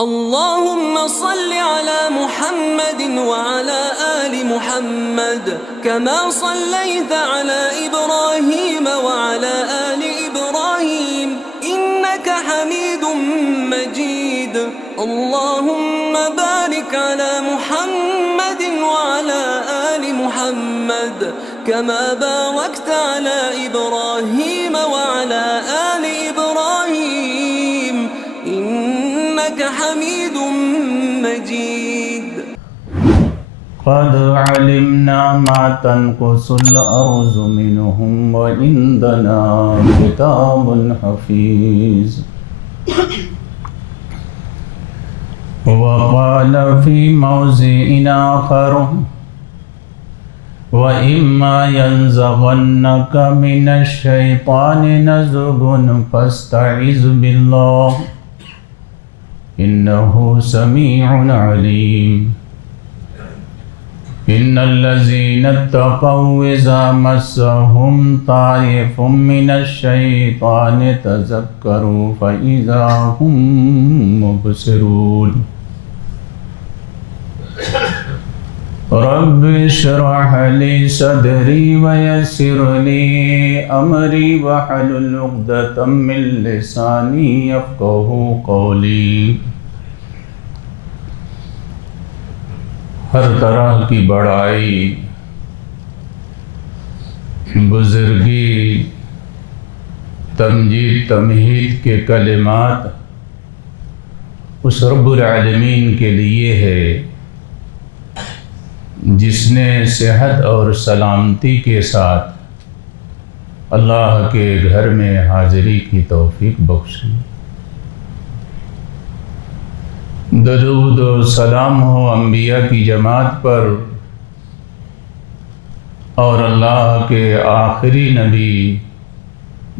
اللهم صل على محمد وعلى آل محمد كما صليت على إبراهيم وعلى آل إبراهيم إنك حميد مجيد. اللهم بارك على محمد وعلى آل محمد كما باركت على إبراهيم وعلى آل إبراهيم إنك حميد مجيد. قد علمنا ما تنقص الأرض منهم وعندنا كتاب حفيظ. وقال في موضع آخر وَإِمَّا يَنزَغَنَّكَ مِنَ الشَّيْطَانِ نَزْغٌ فَاسْتَعِذْ بِاللَّهِ إِنَّهُ سَمِيعٌ عَلِيمٌ. إِنَّ الَّذِينَ اتَّقَوْا إِذَا مَسَّهُمْ طَائِفٌ مِّنَ الشَّيْطَانِ تَذَكَّرُوا فَإِذَا هُمْ مُبْصِرُونَ. رب اشرح لي صدري ويسر لي أمري واحلل عقدة من لساني يفقهوا قولي. ہر طرح کی بڑائی، بزرگی، تمجید تمہید کے کلمات اس رب العالمین کے لیے ہے جس نے صحت اور سلامتی کے ساتھ اللہ کے گھر میں حاضری کی توفیق بخشی. درود و سلام ہو انبیاء کی جماعت پر اور اللہ کے آخری نبی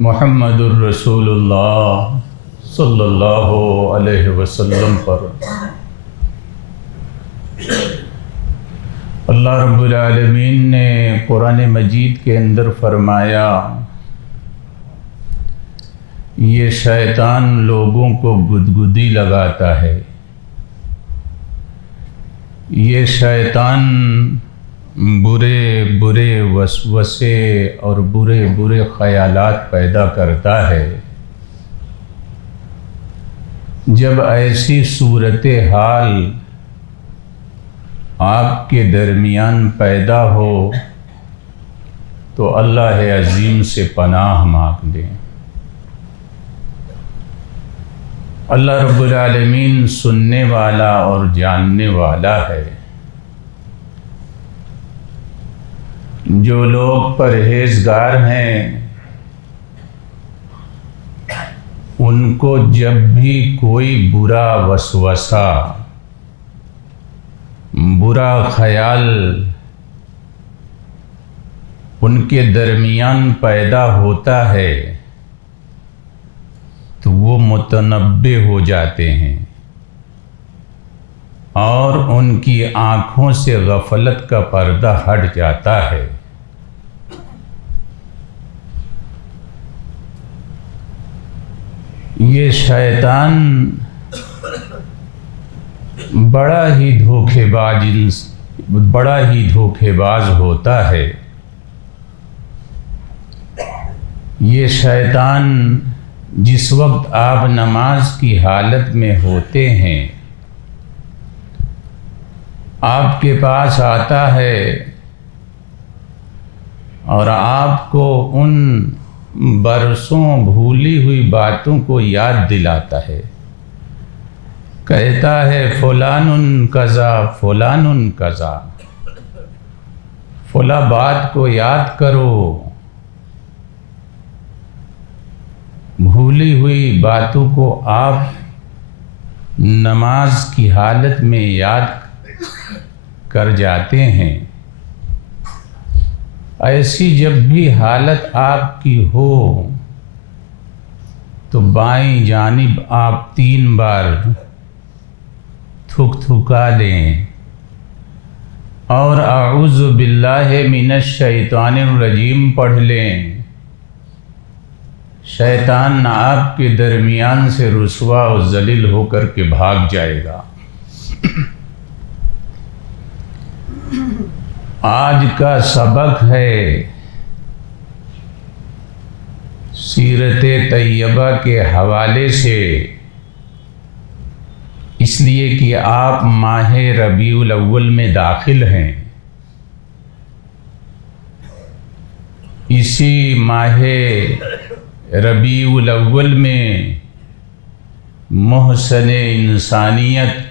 محمد الرسول اللہ صلی اللہ علیہ وسلم پر. اللہ رب العالمین نے قرآن مجید کے اندر فرمایا یہ شیطان لوگوں کو گدگدی لگاتا ہے، یہ شیطان برے برے وسوسے اور برے برے خیالات پیدا کرتا ہے. جب ایسی صورتحال آپ کے درمیان پیدا ہو تو اللہ عظیم سے پناہ مانگ لیں. اللہ رب العالمین سننے والا اور جاننے والا ہے. جو لوگ پرہیزگار ہیں ان کو جب بھی کوئی برا وسوسہ، برا خیال ان کے درمیان پیدا ہوتا ہے تو وہ متنبہ ہو جاتے ہیں اور ان کی آنکھوں سے غفلت کا پردہ ہٹ جاتا ہے. یہ شیطان بڑا ہی دھوکے باز ہوتا ہے. یہ شیطان جس وقت آپ نماز کی حالت میں ہوتے ہیں آپ کے پاس آتا ہے اور آپ کو ان برسوں بھولی ہوئی باتوں کو یاد دلاتا ہے. کہتا ہے فلان کذا فلان کذا، فلاں بات کو یاد کرو. بھولی ہوئی باتوں کو آپ نماز کی حالت میں یاد کر جاتے ہیں. ایسی جب بھی حالت آپ کی ہو تو بائیں جانب آپ 3 بار تھکا لیں اور اعوذ باللہ من الشیطان الرجیم پڑھ لیں. شیطان آپ کے درمیان سے رسوا و ذلیل ہو کر کے بھاگ جائے گا۔ آج کا سبق ہے سیرت طیبہ کے حوالے سے، اس لیے کہ آپ ماہ ربیع الاول میں داخل ہیں۔ اسی ماہ ربیع الاول میں محسن انسانیت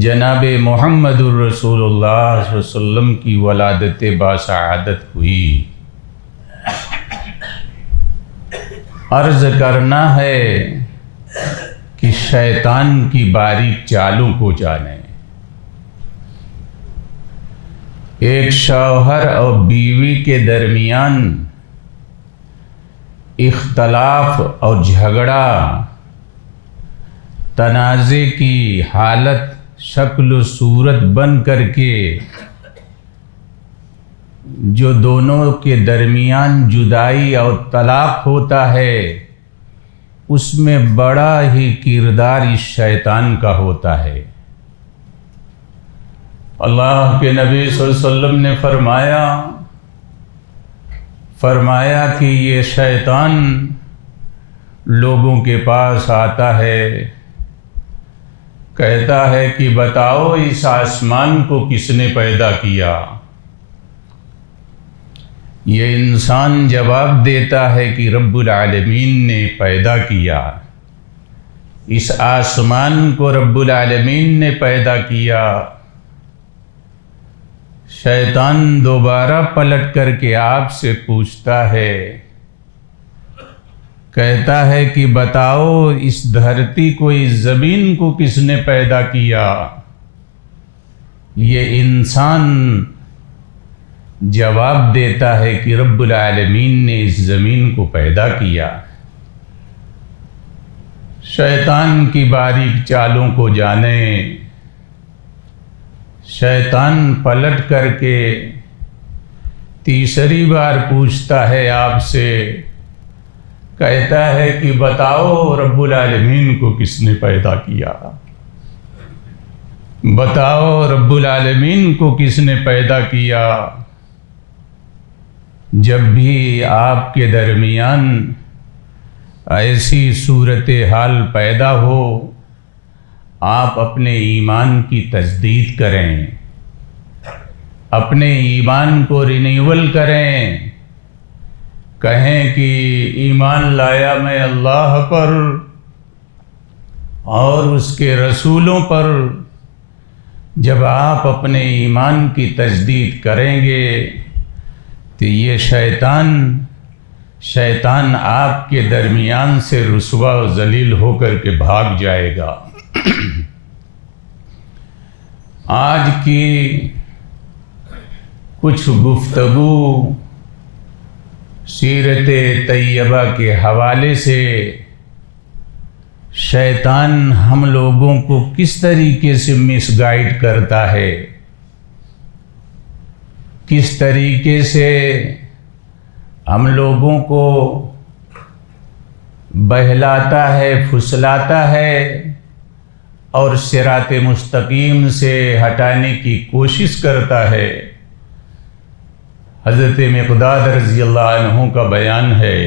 جناب محمد الرسول اللہ صلی اللہ علیہ وسلم کی ولادت باسعادت ہوئی۔ عرض کرنا ہے کہ شیطان کی باریک چالوں کو جانیں۔ ایک شوہر اور بیوی کے درمیان اختلاف اور جھگڑا، تنازع کی حالت شکل و صورت بن کر کے جو دونوں کے درمیان جدائی اور طلاق ہوتا ہے، اس میں بڑا ہی کردار اس شیطان کا ہوتا ہے۔ اللہ کے نبی صلی اللہ علیہ وسلم نے فرمایا کہ یہ شیطان لوگوں کے پاس آتا ہے، کہتا ہے کہ بتاؤ اس آسمان کو کس نے پیدا کیا؟ یہ انسان جواب دیتا ہے کہ رب العالمین نے پیدا کیا، اس آسمان کو رب العالمین نے پیدا کیا۔ شیطان دوبارہ پلٹ کر کے آپ سے پوچھتا ہے، کہتا ہے کہ بتاؤ اس دھرتی کو، اس زمین کو کس نے پیدا کیا؟ یہ انسان جواب دیتا ہے کہ رب العالمین نے اس زمین کو پیدا کیا۔ شیطان کی باریک چالوں کو جانیں۔ شیطان پلٹ کر کے تیسری بار پوچھتا ہے آپ سے، کہتا ہے کہ بتاؤ رب العالمین کو کس نے پیدا کیا؟ بتاؤ رب العالمین کو کس نے پیدا کیا؟ جب بھی آپ کے درمیان ایسی صورتحال پیدا ہو، آپ اپنے ایمان کی تجدید کریں، اپنے ایمان کو رینیول کریں، کہیں کہ ایمان لایا میں اللہ پر اور اس کے رسولوں پر۔ جب آپ اپنے ایمان کی تجدید کریں گے تو یہ شیطان آپ کے درمیان سے رسوا و ذلیل ہو کر کے بھاگ جائے گا۔ آج کی کچھ گفتگو سیرت طیبہ کے حوالے سے شیطان ہم لوگوں کو کس طریقے سے مس گائیڈ کرتا ہے، کس طریقے سے ہم لوگوں کو بہلاتا ہے، پھسلاتا ہے اور صراط مستقیم سے ہٹانے کی کوشش کرتا ہے۔ حضرت مقداد رضی اللہ عنہ کا بیان ہے،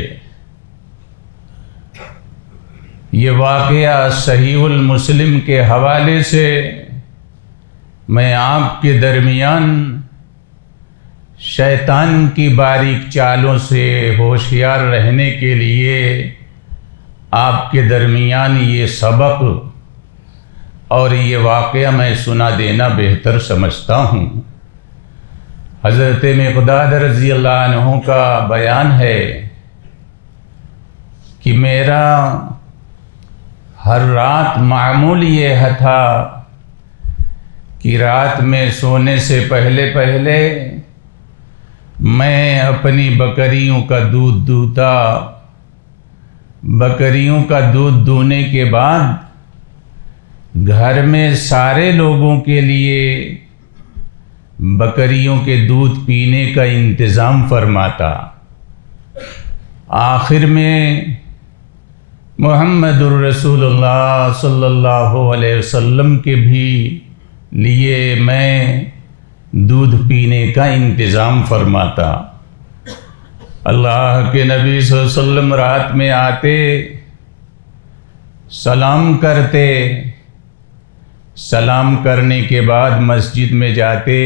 یہ واقعہ صحیح المسلم کے حوالے سے میں آپ کے درمیان شیطان کی باریک چالوں سے ہوشیار رہنے کے لیے آپ کے درمیان یہ سبق اور یہ واقعہ میں سنا دینا بہتر سمجھتا ہوں۔ حضرت مقداد رضی اللہ عنہ کا بیان ہے کہ میرا ہر رات معمول یہ تھا کہ رات میں سونے سے پہلے میں اپنی بکریوں کا دودھ دوتا، بکریوں کا دودھ دونے کے بعد گھر میں سارے لوگوں کے لیے بکریوں کے دودھ پینے کا انتظام فرماتا۔ آخر میں محمد الرسول اللہ صلی اللہ علیہ وسلم کے بھی لیے میں دودھ پینے کا انتظام فرماتا۔ اللہ کے نبی صلی اللہ علیہ وسلم رات میں آتے، سلام کرتے، سلام کرنے کے بعد مسجد میں جاتے،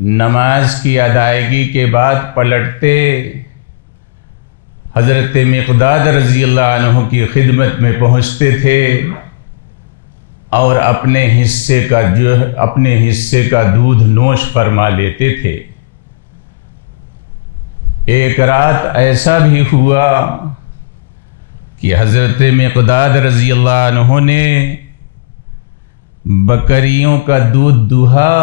نماز کی ادائیگی کے بعد پلٹتے، حضرت مقداد رضی اللہ عنہ کی خدمت میں پہنچتے تھے اور اپنے حصے کا دودھ نوش فرما لیتے تھے۔ ایک رات ایسا بھی ہوا کہ حضرت مقداد رضی اللہ عنہ نے بکریوں کا دودھ دوہا۔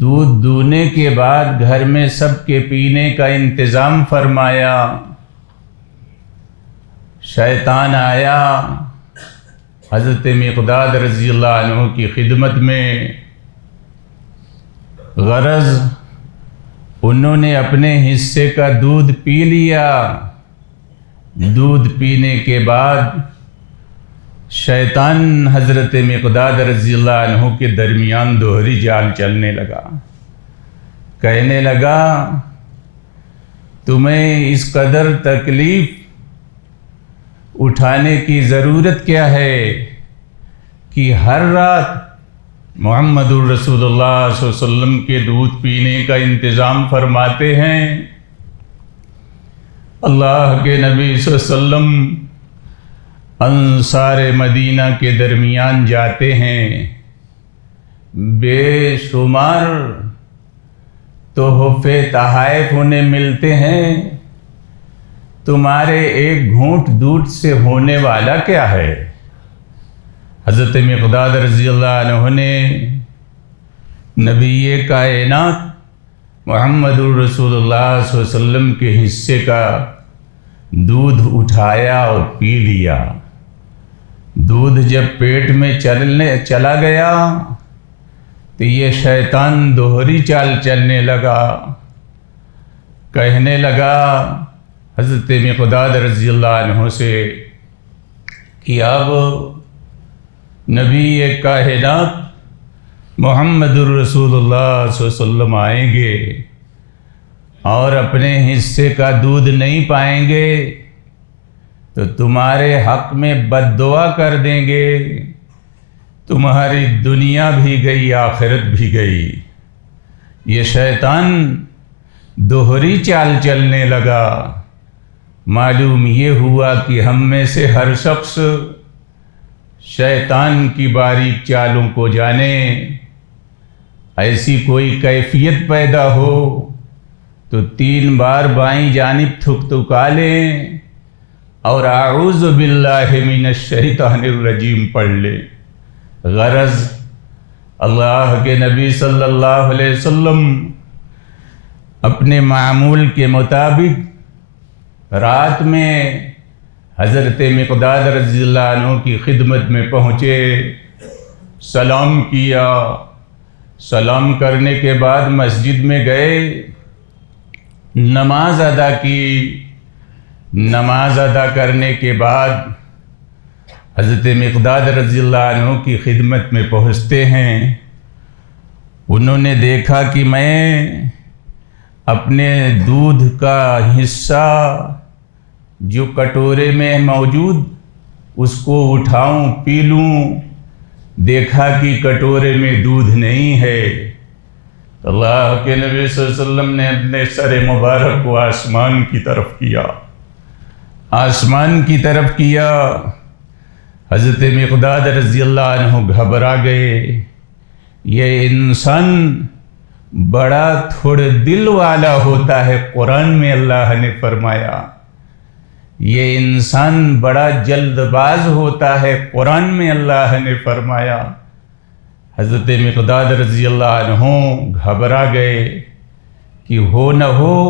دودھ دونے کے بعد گھر میں سب کے پینے کا انتظام فرمایا۔ شیطان آیا حضرت مقداد رضی اللہ عنہ کی خدمت میں، غرض انہوں نے اپنے حصے کا دودھ پی لیا۔ دودھ پینے کے بعد شیطان حضرت مقداد رضی اللہ عنہ کے درمیان دوہری جال چلنے لگا، کہنے لگا تمہیں اس قدر تکلیف اٹھانے کی ضرورت کیا ہے کہ ہر رات محمد الرسول اللہ صلی اللہ علیہ وسلم کے دودھ پینے کا انتظام فرماتے ہیں۔ اللہ کے نبی صلی اللہ علیہ وسلم انصار مدینہ کے درمیان جاتے ہیں، بے شمار تحفے تحائف انہیں ملتے ہیں، تمہارے ایک گھونٹ دودھ سے ہونے والا کیا ہے؟ حضرت مقداد رضی اللہ عنہ نے نبی کائنات محمد الرسول اللہ صلی اللہ علیہ وسلم کے حصے کا دودھ اٹھایا اور پی لیا۔ دودھ جب پیٹ میں چلا گیا تو یہ شیطان دوہری چال چلنے لگا، کہنے لگا حضرت مقداد رضی اللہ عنہ سے کہ اب نبی کائنات محمد الرسول اللہ صلی اللہ علیہ وسلم آئیں گے اور اپنے حصے کا دودھ نہیں پائیں گے تو تمہارے حق میں بد دعا کر دیں گے، تمہاری دنیا بھی گئی آخرت بھی گئی۔ یہ شیطان دوہری چال چلنے لگا۔ معلوم یہ ہوا کہ ہم میں سے ہر شخص شیطان کی باریک چالوں کو جانے۔ ایسی کوئی کیفیت پیدا ہو تو 3 بار بائیں جانب تھکا لیں اور اعوذ باللہ من الشیطان الرجیم پڑھ لیں۔ غرض اللہ کے نبی صلی اللہ علیہ وسلم اپنے معمول کے مطابق رات میں حضرت مقداد رضی اللہ عنہ کی خدمت میں پہنچے، سلام کیا، سلام کرنے کے بعد مسجد میں گئے، نماز ادا کی۔ نماز ادا کرنے کے بعد حضرت مقداد رضی اللہ عنہ کی خدمت میں پہنچتے ہیں۔ انہوں نے دیکھا کہ میں اپنے دودھ کا حصہ جو کٹورے میں موجود اس کو اٹھاؤں پی لوں، دیکھا کہ کٹورے میں دودھ نہیں ہے۔ اللہ کے نبی صلی اللہ علیہ وسلم نے اپنے سر مبارک کو آسمان کی طرف کیا، آسمان کی طرف کیا۔ حضرت مقداد رضی اللہ عنہ گھبرا گئے۔ یہ انسان بڑا تھوڑے دل والا ہوتا ہے، قرآن میں اللہ نے فرمایا۔ یہ انسان بڑا جلد باز ہوتا ہے، قرآن میں اللہ نے فرمایا۔ حضرت مقداد رضی اللہ عنہ گھبرا گئے کہ ہو نہ ہو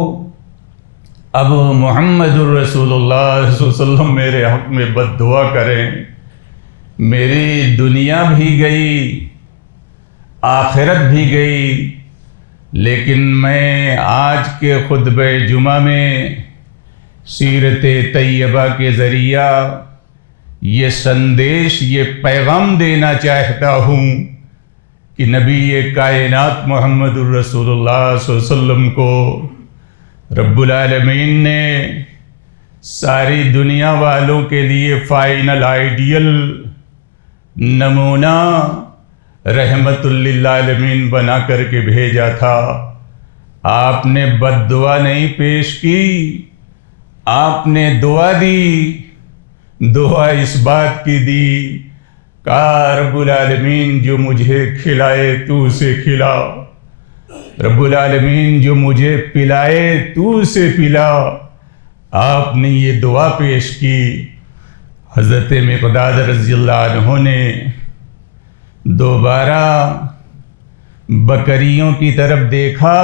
اب محمد الرسول اللہ صلی اللہ علیہ وسلم میرے حق میں بد دعا کریں، میری دنیا بھی گئی آخرت بھی گئی۔ لیکن میں آج کے خطبہ جمعہ میں سیرت طیبہ کے ذریعہ یہ سندیش، یہ پیغام دینا چاہتا ہوں کہ نبی کائنات محمد الرسول اللہ صلی اللہ علیہ وسلم کو رب العالمین نے ساری دنیا والوں کے لیے فائنل آئیڈیل نمونہ رحمت للعالمین بنا کر کے بھیجا تھا۔ آپ نے بد دعا نہیں پیش کی، آپ نے دعا دی۔ دعا اس بات کی دی کہ رب العالمین جو مجھے کھلائے تو اسے کھلا، رب العالمین جو مجھے پلائے تو اسے پلا۔ آپ نے یہ دعا پیش کی۔ حضرت مقداد رضی اللہ عنہ نے دوبارہ بکریوں کی طرف دیکھا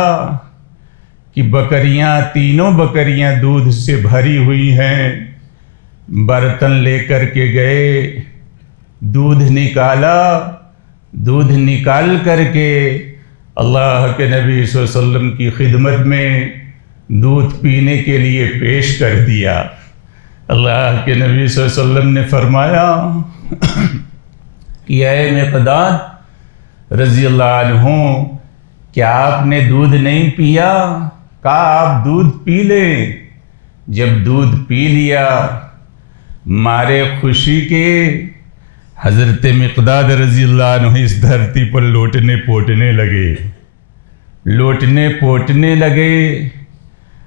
کہ بکریاں، تینوں بکریاں دودھ سے بھری ہوئی ہیں۔ برتن لے کر کے گئے، دودھ نکالا، دودھ نکال کر کے اللہ کے نبی صلی اللہ علیہ وسلم کی خدمت میں دودھ پینے کے لیے پیش کر دیا۔ اللہ کے نبی صلی اللہ علیہ وسلم نے فرمایا کہ اے مقداد رضی اللہ عنہ، کیا آپ نے دودھ نہیں پیا؟ کہا آپ دودھ پی لیں۔ جب دودھ پی لیا، مارے خوشی کے حضرت مقداد رضی اللہ عنہ اس دھرتی پر لوٹنے پوٹنے لگے، لوٹنے پوٹنے لگے۔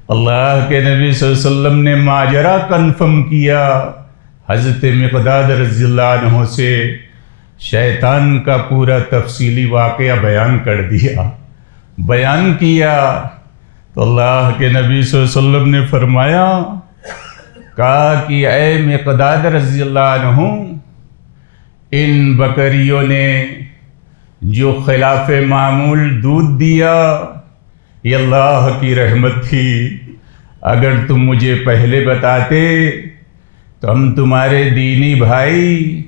اللہ کے نبی صلی اللہ علیہ وسلم نے ماجرا کنفرم کیا، حضرت مقداد رضی اللہ عنہ سے شیطان کا پورا تفصیلی واقعہ بیان کر دیا، بیان کیا۔ تو اللہ کے نبی صلی اللہ علیہ وسلم نے فرمایا، کہا کہ اے مقداد رضی اللہ عنہ، ان بکریوں نے جو خلاف معمول دودھ دیا یہ اللہ کی رحمت تھی۔ اگر تم مجھے پہلے بتاتے تو ہم تمہارے دینی بھائی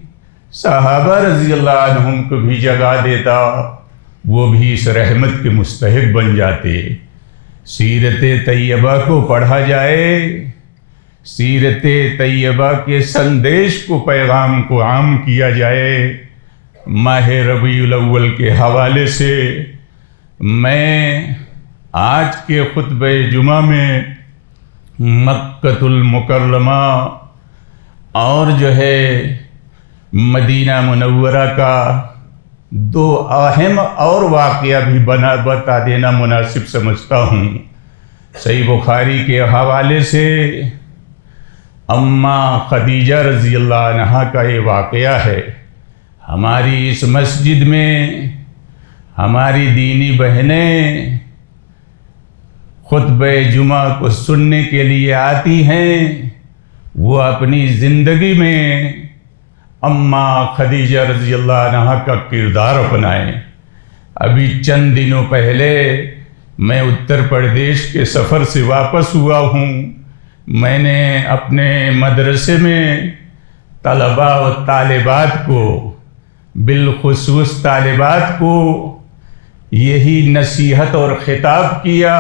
صحابہ رضی اللہ عنہم کو بھی جگا دیتا، وہ بھی اس رحمت کے مستحق بن جاتے۔ سیرت طیبہ کو پڑھا جائے، سیرت طیبہ کے سندیش کو، پیغام کو عام کیا جائے۔ ماہ ربیع الاول کے حوالے سے میں آج کے خطبہ جمعہ میں مکۃ المکرمہ اور جو ہے مدینہ منورہ کا دو اہم اور واقعہ بھی بتا دینا مناسب سمجھتا ہوں۔ صحیح بخاری کے حوالے سے اماں خدیجہ رضی اللہ عنہا کا یہ واقعہ ہے۔ ہماری اس مسجد میں ہماری دینی بہنیں خطبہ جمعہ کو سننے کے لیے آتی ہیں، وہ اپنی زندگی میں اماں خدیجہ رضی اللہ عنہا کا کردار اپنائیں۔ ابھی چند دنوں پہلے میں اتر پردیش کے سفر سے واپس ہوا ہوں۔ میں نے اپنے مدرسے میں طلباء و طالبات کو، بالخصوص طالبات کو، یہی نصیحت اور خطاب کیا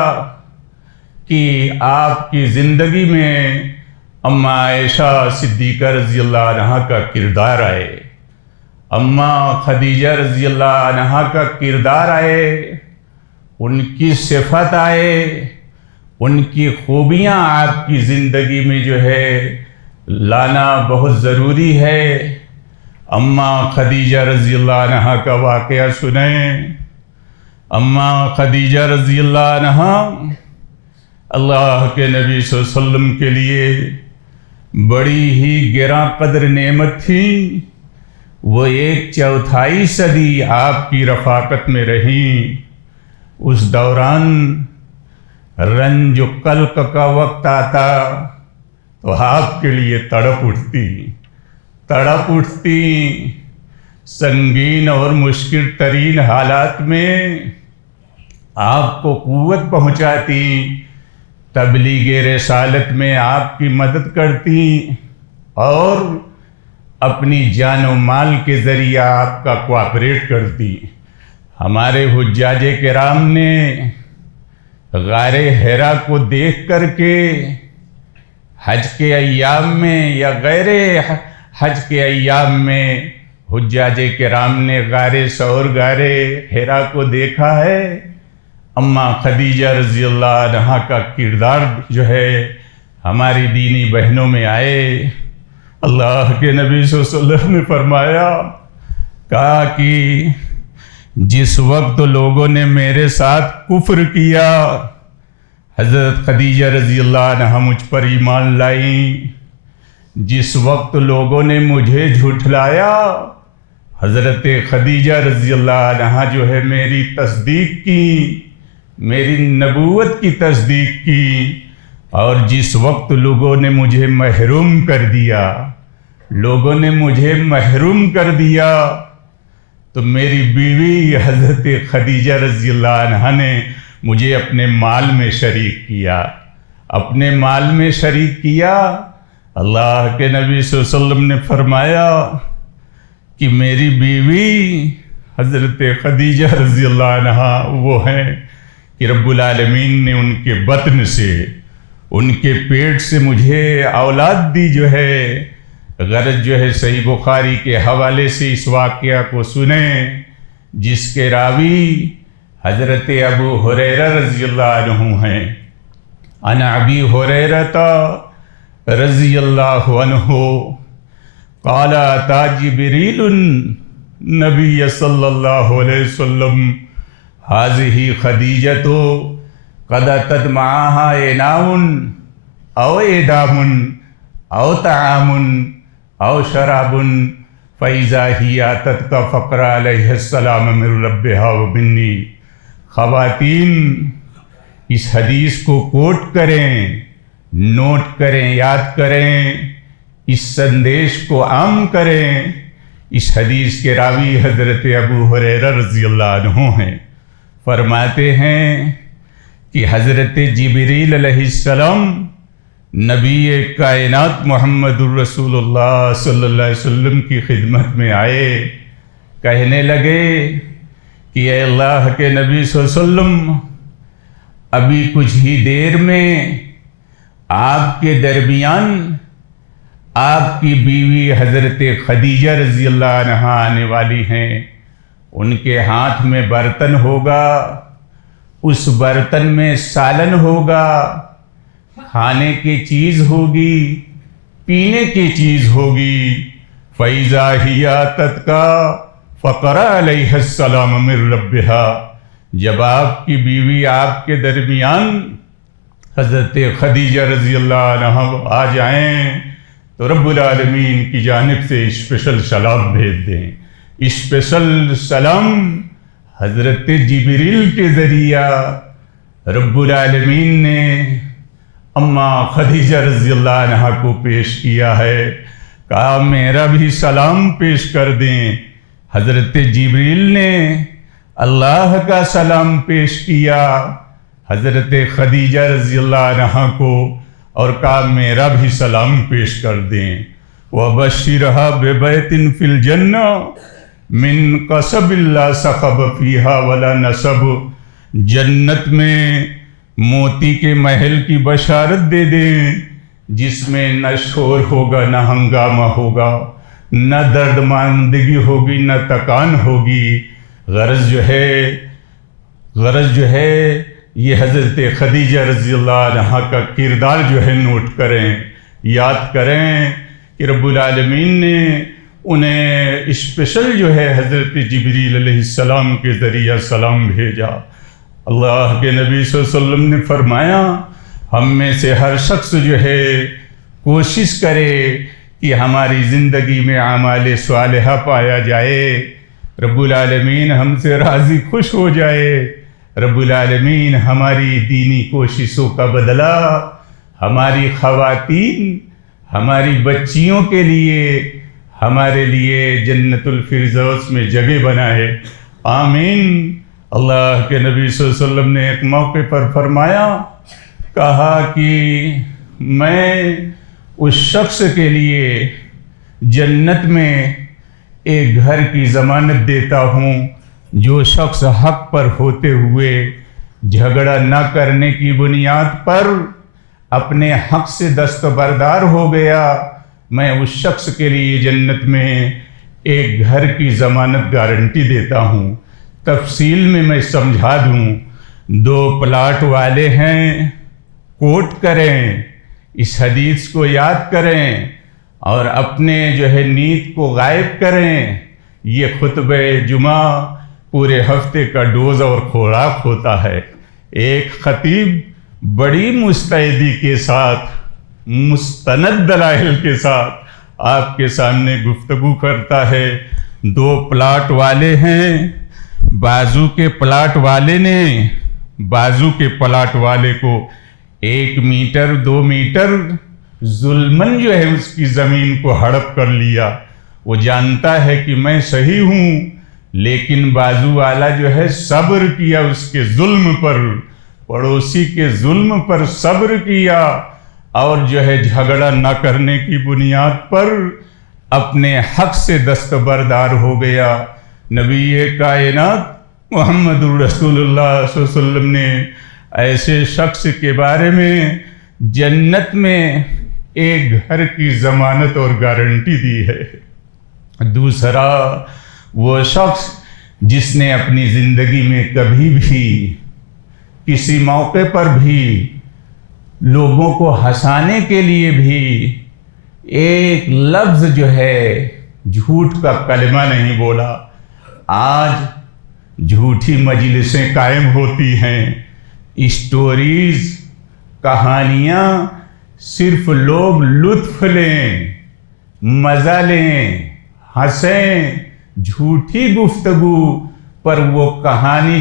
کہ آپ کی زندگی میں اماں عائشہ صدیقہ رضی اللہ عنہا کا کردار آئے، اماں خدیجہ رضی اللہ عنہا کا کردار آئے، ان کی صفت آئے، ان کی خوبیاں آپ کی زندگی میں جو ہے لانا بہت ضروری ہے۔ اماں خدیجہ رضی اللہ عنہا کا واقعہ سنیں۔ اماں خدیجہ رضی اللہ عنہا اللہ کے نبی صلی اللہ علیہ وسلم کے لیے بڑی ہی گراں قدر نعمت تھی۔ وہ 1/4 صدی آپ کی رفاقت میں رہیں۔ اس دوران رنج و قلق کا وقت آتا تو آپ کے لیے تڑپ اٹھتی، سنگین اور مشکل ترین حالات میں آپ کو قوت پہنچاتی، تبلیغ رسالت میں آپ کی مدد کرتی اور اپنی جان و مال کے ذریعہ آپ کا کوآپریٹ کرتی۔ ہمارے حجاج کرام نے غار حرا کو دیکھ کر کے حج کے ایام میں یا غیر حج کے ایام میں حجاج کرام نے غار ثور غار حرا کو دیکھا ہے، اماں خدیجہ رضی اللہ عنہا کا کردار جو ہے ہماری دینی بہنوں میں آئے۔ اللہ کے نبی صلی اللہ علیہ وسلم نے فرمایا، کہا کہ جس وقت لوگوں نے میرے ساتھ کفر کیا، حضرت خدیجہ رضی اللہ عنہا مجھ پر ایمان لائیں۔ جس وقت لوگوں نے مجھے جھٹلایا، حضرت خدیجہ رضی اللہ عنہا جو ہے میری تصدیق کی، میری نبوت کی تصدیق کی۔ اور جس وقت لوگوں نے مجھے محروم کر دیا، لوگوں نے مجھے محروم کر دیا، تو میری بیوی حضرت خدیجہ رضی اللہ عنہا نے مجھے اپنے مال میں شریک کیا، اپنے مال میں شریک کیا۔ اللہ کے نبی صلی اللہ علیہ وسلم نے فرمایا کہ میری بیوی حضرت خدیجہ رضی اللہ عنہا وہ ہیں کہ رب العالمین نے ان کے بطن سے، ان کے پیٹ سے مجھے اولاد دی جو ہے۔ غرض جو ہے صحیح بخاری کے حوالے سے اس واقعہ کو سنیں، جس کے راوی حضرت ابو ہریرہ رضی اللہ عنہ ہیں۔ عن ابی ہریرہ رضی اللہ عنہ قال اتى جبریل النبی صلی اللہ علیہ وسلم هذه خدیجۃ قد اتت معها اناء او ادام او طعام او شراب فاذا هي اتتك فقرا علیہ السلام من ربها ومنی۔ خواتین اس حدیث کو کوٹ کریں، نوٹ کریں، یاد کریں، اس سندیش کو عام کریں۔ اس حدیث کے راوی حضرت ابو ہریرہ رضی اللہ عنہ ہیں۔ فرماتے ہیں کہ حضرت جبریل علیہ السلام نبی کائنات محمد الرسول اللہ صلی اللہ علیہ وسلم کی خدمت میں آئے، کہنے لگے کہ اے اللہ کے نبی صلی اللہ علیہ وسلم، ابھی کچھ ہی دیر میں آپ کے درمیان آپ کی بیوی حضرت خدیجہ رضی اللہ عنہا آنے والی ہیں۔ ان کے ہاتھ میں برتن ہوگا، اس برتن میں سالن ہوگا، کھانے کی چیز ہوگی، پینے کی چیز ہوگی۔ فَإِذَا هِيَ أَتَتْكَ فَقْرَأَ عَلَيْهَا السَّلَامَ مِن رَبِّهَا، جب آپ کی بیوی آپ کے درمیان حضرت خدیجہ رضی اللہ عنہ آ جائیں تو رب العالمین کی جانب سے اسپیشل سلام بھیج دیں۔ اسپیشل سلام حضرت جبریل کے ذریعہ رب العالمین نے اماں خدیجہ رضی اللہ عنہا کو پیش کیا ہے۔ کہا میرا بھی سلام پیش کر دیں۔ حضرت جبریل نے اللہ کا سلام پیش کیا حضرت خدیجہ رضی اللہ عنہا کو، اور کہا میرا بھی سلام پیش کر دیں۔ وَبَشِّرْهَا بِبَيْتٍ فِي الْجَنَّةِ مِن قَصَبٍ لَا صَخَبَ فِيهَا وَلَا نَصَبُ، جنت میں موتی کے محل کی بشارت دے دیں جس میں نہ شور ہوگا، نہ ہنگامہ ہوگا، نہ درد ماندگی ہوگی، نہ تکان ہوگی۔ غرض جو ہے یہ حضرت خدیجہ رضی اللہ عنہا کا کردار جو ہے نوٹ کریں، یاد کریں کہ رب العالمین نے انہیں اسپیشل جو ہے حضرت جبریل علیہ السلام کے ذریعہ سلام بھیجا۔ اللہ کے نبی صلی اللہ علیہ وسلم نے فرمایا ہم میں سے ہر شخص جو ہے کوشش کرے کہ ہماری زندگی میں اعمال صالحہ پایا جائے، رب العالمین ہم سے راضی خوش ہو جائے، رب العالمین ہماری دینی کوششوں کا بدلہ ہماری خواتین، ہماری بچیوں کے لیے، ہمارے لیے جنت الفردوس میں جگہ بنائے، آمین۔ اللہ کے نبی صلی اللہ علیہ وسلم نے ایک موقع پر فرمایا، کہا کہ میں اس شخص کے لیے جنت میں ایک گھر کی ضمانت دیتا ہوں جو شخص حق پر ہوتے ہوئے جھگڑا نہ کرنے کی بنیاد پر اپنے حق سے دستبردار ہو گیا، میں اس شخص کے لیے جنت میں ایک گھر کی ضمانت گارنٹی دیتا ہوں۔ تفصیل میں سمجھا دوں، 2 پلاٹ والے ہیں، کوٹ کریں، اس حدیث کو یاد کریں اور اپنے نیت کو غائب کریں۔ یہ خطبہ جمعہ پورے ہفتے کا ڈوز اور خوراک ہوتا ہے۔ ایک خطیب بڑی مستعدی کے ساتھ، مستند دلائل کے ساتھ آپ کے سامنے گفتگو کرتا ہے۔ 2 پلاٹ والے ہیں، بازو کے پلاٹ والے نے بازو کے پلاٹ والے کو 1 میٹر 2 میٹر ظلمن اس کی زمین کو ہڑپ کر لیا۔ وہ جانتا ہے کہ میں صحیح ہوں، لیکن بازو والا صبر کیا اس کے ظلم پر، پڑوسی کے ظلم پر صبر کیا، اور جھگڑا نہ کرنے کی بنیاد پر اپنے حق سے دستبردار ہو گیا۔ نبی کائنات محمد رسول اللہ صلی اللہ علیہ وسلم نے ایسے شخص کے بارے میں جنت میں ایک گھر کی ضمانت اور گارنٹی دی ہے۔ دوسرا، وہ شخص جس نے اپنی زندگی میں کبھی بھی کسی موقع پر بھی لوگوں کو ہنسانے کے لیے بھی ایک لفظ جھوٹ کا کلمہ نہیں بولا۔ آج جھوٹی مجلسیں قائم ہوتی ہیں، اسٹوریز، کہانیاں، صرف لوگ لطف لیں، مزہ لیں، ہنسیں، جھوٹی گفتگو پر وہ کہانی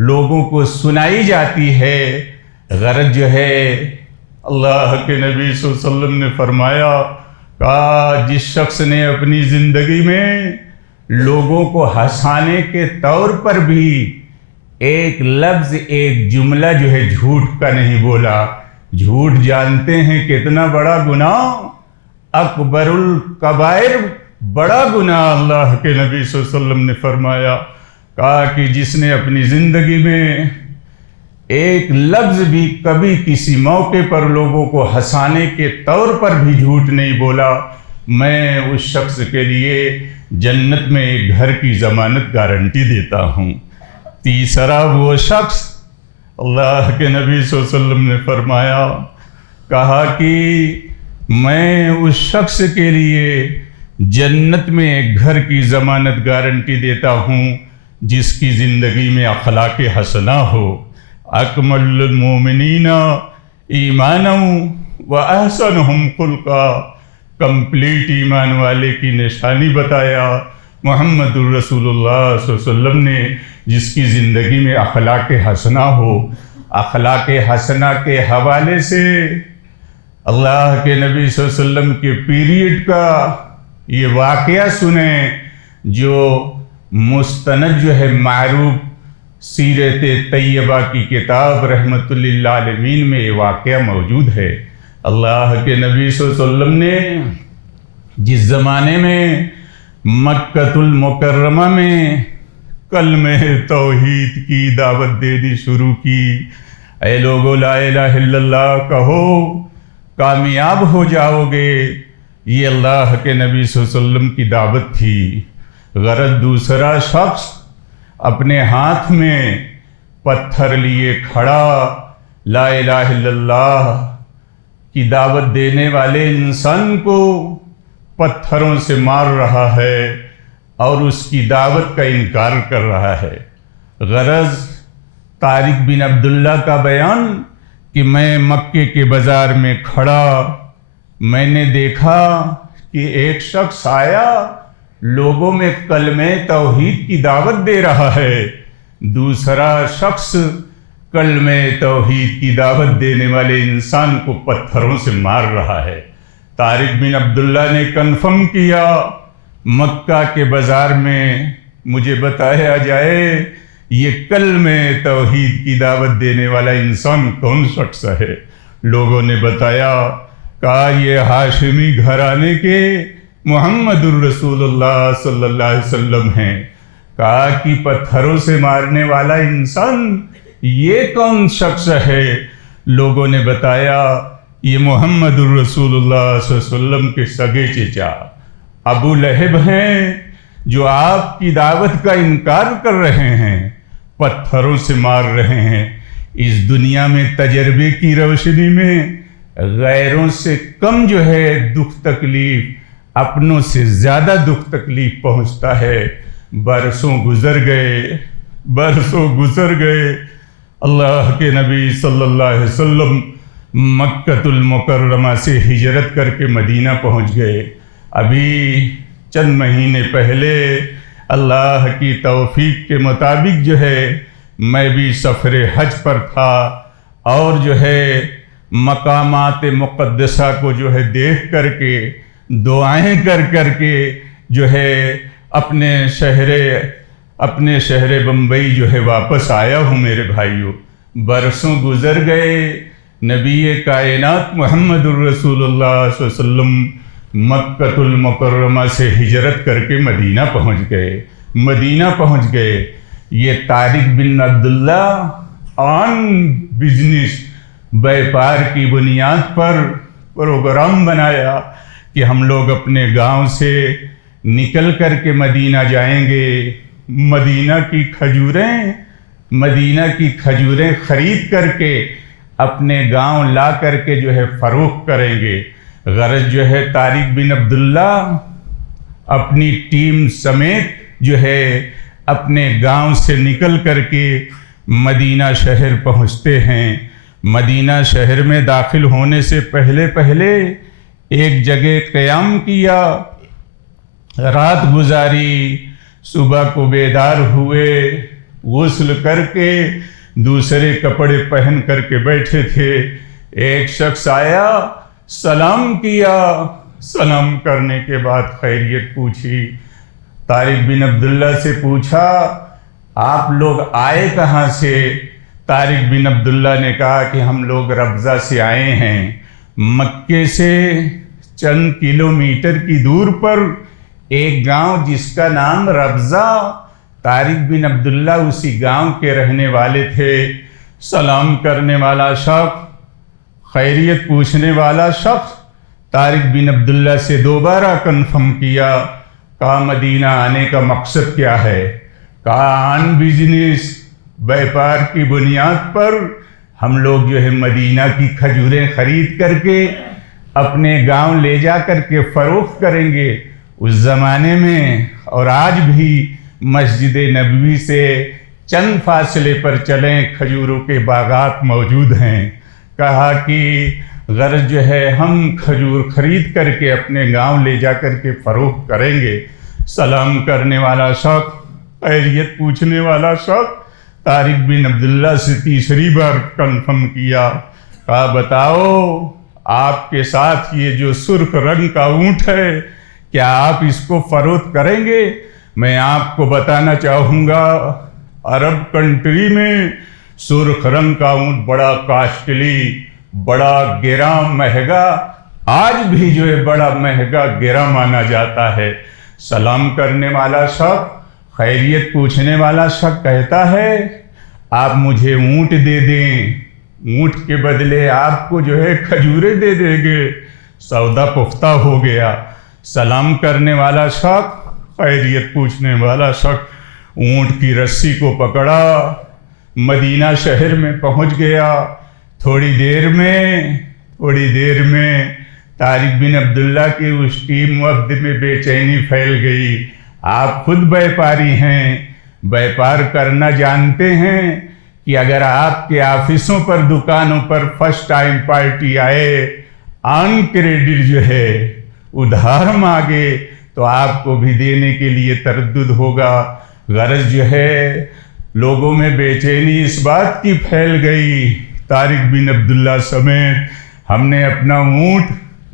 لوگوں کو سنائی جاتی ہے۔ غرض اللہ کے نبی صلی اللہ علیہ وسلم نے فرمایا، کہا جس شخص نے اپنی زندگی میں لوگوں کو ہنسانے کے طور پر بھی ایک لفظ، ایک جملہ جھوٹ کا نہیں بولا۔ جھوٹ جانتے ہیں کتنا بڑا گناہ، اکبر الکبائر، بڑا گناہ اللہ کے نبی صلی اللہ علیہ وسلم نے فرمایا۔ کہا کہ جس نے اپنی زندگی میں ایک لفظ بھی کبھی کسی موقع پر لوگوں کو ہنسانے کے طور پر بھی جھوٹ نہیں بولا، میں اس شخص کے لیے جنت میں ایک گھر کی ضمانت گارنٹی دیتا ہوں۔ تیسرا، وہ شخص اللہ کے نبی صلی اللہ علیہ وسلم نے فرمایا، کہا کہ میں اس شخص کے لیے جنت میں ایک گھر کی ضمانت گارنٹی دیتا ہوں جس کی زندگی میں اخلاق حسنہ ہو۔ اکمل المومنین ایمانا و احسنہم خلقا، کمپلیٹ ایمان والے کی نشانی بتایا محمد الرسول اللہ صلی اللہ علیہ وسلم نے، جس کی زندگی میں اخلاق حسنہ ہو۔ اخلاق حسنہ کے حوالے سے اللہ کے نبی صلی اللہ علیہ وسلم کے پیریڈ کا یہ واقعہ سنیں، جو مستند معروف سیرت طیبہ کی کتاب رحمت للعالمین میں یہ واقعہ موجود ہے۔ اللہ کے نبی صلی اللہ علیہ وسلم نے جس زمانے میں مکہ المکرمہ میں کلمہ توحید کی دعوت دینی شروع کی، اے لوگو لا الہ الا اللہ کہو، کامیاب ہو جاؤ گے، یہ اللہ کے نبی صلی اللہ علیہ وسلم کی دعوت تھی۔ غرض دوسرا شخص اپنے ہاتھ میں پتھر لیے کھڑا لا الہ الا اللہ کی دعوت دینے والے انسان کو پتھروں سے مار رہا ہے اور اس کی دعوت کا انکار کر رہا ہے۔ غرض طارق بن عبداللہ کا بیان کہ میں مکے کے بازار میں کھڑا، میں نے دیکھا کہ ایک شخص آیا، لوگوں میں کلمہ توحید کی دعوت دے رہا ہے، دوسرا شخص کلمہ توحید کی دعوت دینے والے انسان کو پتھروں سے مار رہا ہے۔ طارق بن عبداللہ نے کنفرم کیا، مکہ کے بازار میں مجھے بتایا جائے یہ کلمہ توحید کی دعوت دینے والا انسان کون شخص ہے۔ لوگوں نے بتایا، کہا یہ ہاشمی گھرانے کے محمد الرسول اللہ صلی اللہ علیہ وسلم ہیں۔ کہا کہ پتھروں سے مارنے والا انسان یہ کون شخص ہے؟ لوگوں نے بتایا یہ محمد الرسول اللہ صلی اللہ علیہ وسلم کے سگے چچا ابو لہب ہیں، جو آپ کی دعوت کا انکار کر رہے ہیں، پتھروں سے مار رہے ہیں۔ اس دنیا میں تجربے کی روشنی میں غیروں سے کم جو ہے دکھ تکلیف، اپنوں سے زیادہ دکھ تکلیف پہنچتا ہے۔ برسوں گزر گئے، اللہ کے نبی صلی اللہ علیہ وسلم مکۃ المکرمہ سے ہجرت کر کے مدینہ پہنچ گئے۔ ابھی چند مہینے پہلے اللہ کی توفیق کے مطابق جو ہے میں بھی سفر حج پر تھا، اور جو ہے مقامات مقدسہ کو جو ہے دیکھ کر کے دعائیں کر کے جو ہے اپنے شہر بمبئی جو ہے واپس آیا ہوں۔ میرے بھائیوں، برسوں گزر گئے، نبی کائنات محمد الرسول اللہ صلی اللہ علیہ وسلم مکۃ المکرمہ سے ہجرت کر کے مدینہ پہنچ گئے۔ یہ طارق بن عبداللہ آن بزنس بیپار کی بنیاد پر پروگرام بنایا کہ ہم لوگ اپنے گاؤں سے نکل کر کے مدینہ جائیں گے، مدینہ کی کھجوریں خرید کر کے اپنے گاؤں لا کر کے جو ہے فروخت کریں گے۔ غرض جو ہے طارق بن عبداللہ اپنی ٹیم سمیت جو ہے اپنے گاؤں سے نکل کر کے مدینہ شہر پہنچتے ہیں۔ مدینہ شہر میں داخل ہونے سے پہلے ایک جگہ قیام کیا، رات گزاری، صبح کو بیدار ہوئے، غسل کر کے دوسرے کپڑے پہن کر کے بیٹھے تھے۔ ایک شخص آیا، سلام کیا، سلام کرنے کے بعد خیریت پوچھی۔ طارق بن عبداللہ سے پوچھا آپ لوگ آئے کہاں سے؟ طارق بن عبداللہ نے کہا کہ ہم لوگ ربضہ سے آئے ہیں۔ مکے سے چند کلومیٹر کی دور پر ایک گاؤں جس کا نام ربضہ، طارق بن عبداللہ اسی گاؤں کے رہنے والے تھے۔ سلام کرنے والا شخص، خیریت پوچھنے والا شخص طارق بن عبداللہ سے دوبارہ کنفرم کیا، کہا مدینہ آنے کا مقصد کیا ہے؟ کہا آن بزنس بیپار کی بنیاد پر ہم لوگ جو ہے مدینہ کی کھجوریں خرید کر کے اپنے گاؤں لے جا کر کے فروخت کریں گے۔ اس زمانے میں اور آج بھی مسجد نبوی سے چند فاصلے پر چلیں کھجوروں کے باغات موجود ہیں۔ کہا کہ غرض جو ہے ہم کھجور خرید کر کے اپنے گاؤں لے جا کر کے فروخت کریں گے۔ سلام کرنے والا شخص، خیریت پوچھنے والا شخص طارق بن عبداللہ سے تیسری بار کنفرم کیا، کہا بتاؤ آپ کے ساتھ یہ جو سرخ رنگ کا اونٹ ہے کیا آپ اس کو فروخت کریں گے؟ میں آپ کو بتانا چاہوں گا عرب کنٹری میں سرخ رنگ کا اونٹ بڑا کاسٹلی، بڑا گراں مہنگا، آج بھی جو ہے بڑا مہنگا گراں مانا جاتا ہے۔ سلام کرنے والا شخص، خیریت پوچھنے والا شخص کہتا ہے آپ مجھے اونٹ دے دیں، اونٹ کے بدلے آپ کو جو ہے کھجوریں دے دیں گے۔ سودا پختہ ہو گیا۔ سلام کرنے والا شخص، خیریت پوچھنے والا شخص اونٹ کی رسی کو پکڑا، مدینہ شہر میں پہنچ گیا۔ تھوڑی دیر میں طارق بن عبداللہ کی اس ٹیم وفد میں بے چینی پھیل گئی۔ آپ خود بیپاری ہیں، بیپار کرنا جانتے ہیں کہ اگر آپ کے آفسوں پر دکانوں پر فرسٹ ٹائم پارٹی آئے، آن کریڈٹ جو ہے ادھار مانگے تو آپ کو بھی دینے کے لیے تردد ہوگا۔ غرض جو ہے لوگوں میں بے چینی اس بات کی پھیل گئی، طارق بن عبداللہ سمیت ہم نے اپنا اونٹ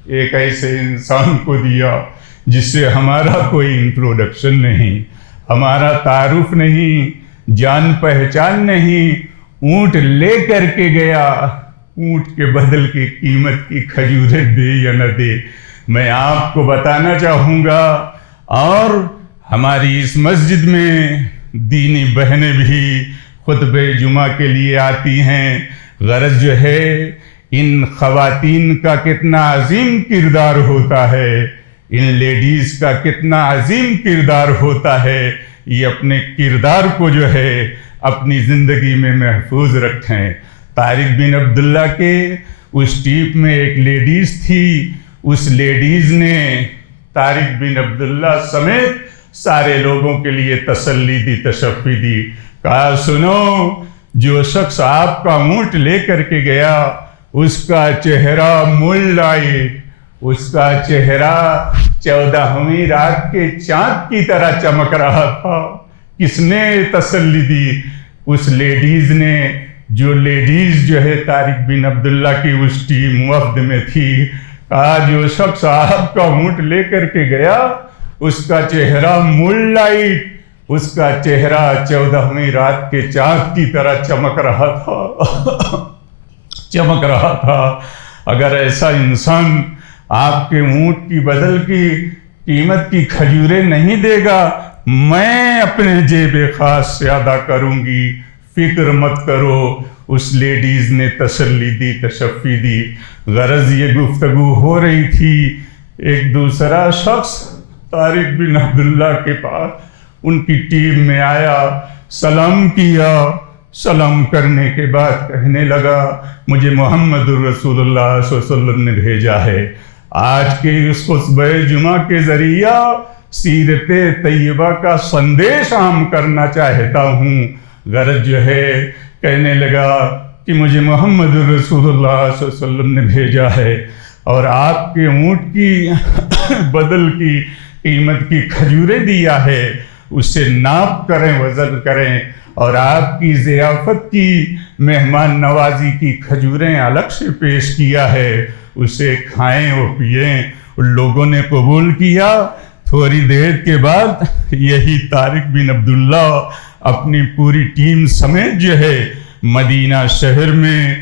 ایک ایسے انسان کو دیا جس سے ہمارا کوئی انٹروڈکشن نہیں، ہمارا تعارف نہیں، جان پہچان نہیں، اونٹ لے کر کے گیا، اونٹ کے بدل کی قیمت کی کھجوریں دے یا نہ دے۔ میں آپ کو بتانا چاہوں گا، اور ہماری اس مسجد میں دینی بہنیں بھی خطبہ جمعہ کے لیے آتی ہیں۔ غرض جو ہے ان خواتین کا کتنا عظیم کردار ہوتا ہے، ان لیڈیز کا کتنا عظیم کردار ہوتا ہے، یہ اپنے کردار کو جو ہے اپنی زندگی میں محفوظ رکھیں۔ طارق بن عبداللہ کے اس ٹیم میں ایک لیڈیز تھی، اس لیڈیز نے طارق بن عبداللہ سمیت سارے لوگوں کے لیے تسلی دی، تشفی دی، کہا سنو، جو شخص آپ کا اونٹ لے کر کے گیا اس کا چہرہ مول لائٹ، اس کا چہرہ 14ویں رات کے چاند کی طرح چمک رہا تھا۔ کس نے تسلی دی؟ اس لیڈیز نے، جو لیڈیز جو ہے طارق بن عبداللہ کی اس ٹیم وفد میں تھی، کہا جو شخص آپ کا اونٹ لے کر کے گیا اس کا چہرہ مول لائٹ، اس کا چہرہ 14ویں رات کے چاند کی طرح چمک رہا تھا چمک رہا تھا۔ اگر ایسا انسان آپ کے اونٹ کی بدل کی قیمت کی کھجوریں نہیں دے گا، میں اپنے جیب خاص سے ادا کروں گی، فکر مت کرو۔ اس لیڈیز نے تسلی دی، تشفی دی۔ غرض یہ گفتگو ہو رہی تھی، ایک دوسرا شخص طارق بن عبداللہ کے پاس ان کی ٹیم میں آیا، سلام کیا، سلام کرنے کے بعد کہنے لگا مجھے محمد الرسول اللہ صلی اللہ علیہ وسلم نے بھیجا ہے، آج کے اس خطبہ جمعہ کے ذریعہ سیرت طیبہ کا سندیش عام کرنا چاہتا ہوں۔ غرض جو ہے کہنے لگا کہ مجھے محمد الرسول اللہ صلی اللہ علیہ وسلم نے بھیجا ہے اور آپ کے اونٹ کی بدل کی قیمت کی کھجوریں دیا ہے، اس سے ناپ کریں، وزن کریں، اور آپ کی ضیافت کی، مہمان نوازی کی کھجوریں الگ سے پیش کیا ہے، اسے کھائیں و پئیں۔ ان لوگوں نے قبول کیا۔ تھوڑی دیر کے بعد یہی طارق بن عبداللہ اپنی پوری ٹیم سمیت جو ہے مدینہ شہر میں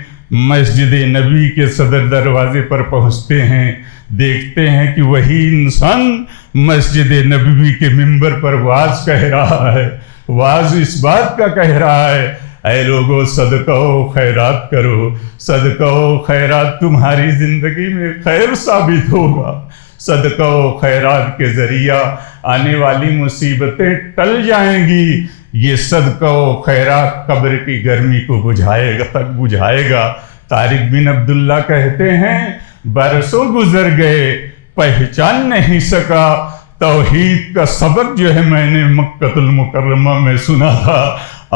مسجد نبی کے صدر دروازے پر پہنچتے ہیں، دیکھتے ہیں کہ وہی انسان مسجد نبوی کے منبر پر واز کہہ رہا ہے، واز اس بات کا کہہ رہا ہے اے لوگو صدقہ و خیرات کرو، صدقہ و خیرات تمہاری زندگی میں خیر ثابت ہوگا، صدقہ و خیرات کے ذریعہ آنے والی مصیبتیں ٹل جائیں گی، یہ صدقہ و خیرات قبر کی گرمی کو بجھائے گا۔ طارق بن عبداللہ کہتے ہیں برسوں گزر گئے، پہچان نہیں سکا، توحید کا سبق جو ہے میں نے مکہ المکرمہ میں سنا تھا،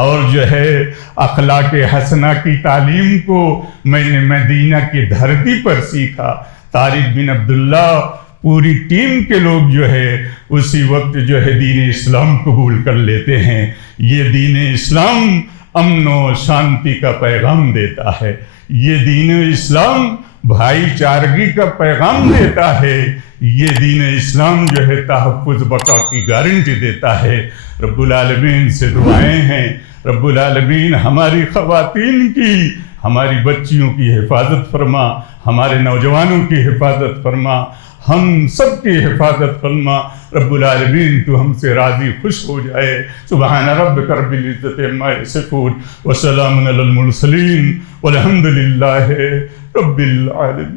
اور جو ہے اخلاق حسنہ کی تعلیم کو میں نے مدینہ کی دھرتی پر سیکھا۔ طارق بن عبداللہ پوری ٹیم کے لوگ جو ہے اسی وقت جو ہے دین اسلام قبول کر لیتے ہیں۔ یہ دین اسلام امن و شانتی کا پیغام دیتا ہے، یہ دین اسلام بھائی چارگی کا پیغام دیتا ہے، یہ دین اسلام جو ہے تحفظ بقا کی گارنٹی دیتا ہے۔ رب العالمین سے دعائیں ہیں، رب العالمین ہماری خواتین کی، ہماری بچیوں کی حفاظت فرما، ہمارے نوجوانوں کی حفاظت فرما، ہم سب کی حفاظت فرما۔ رب العالمین تو ہم سے راضی خوش ہو جائے۔ سبحان ربک رب العزت عما یصفون وسلام علی المرسلین والحمد للہ رب العالمین۔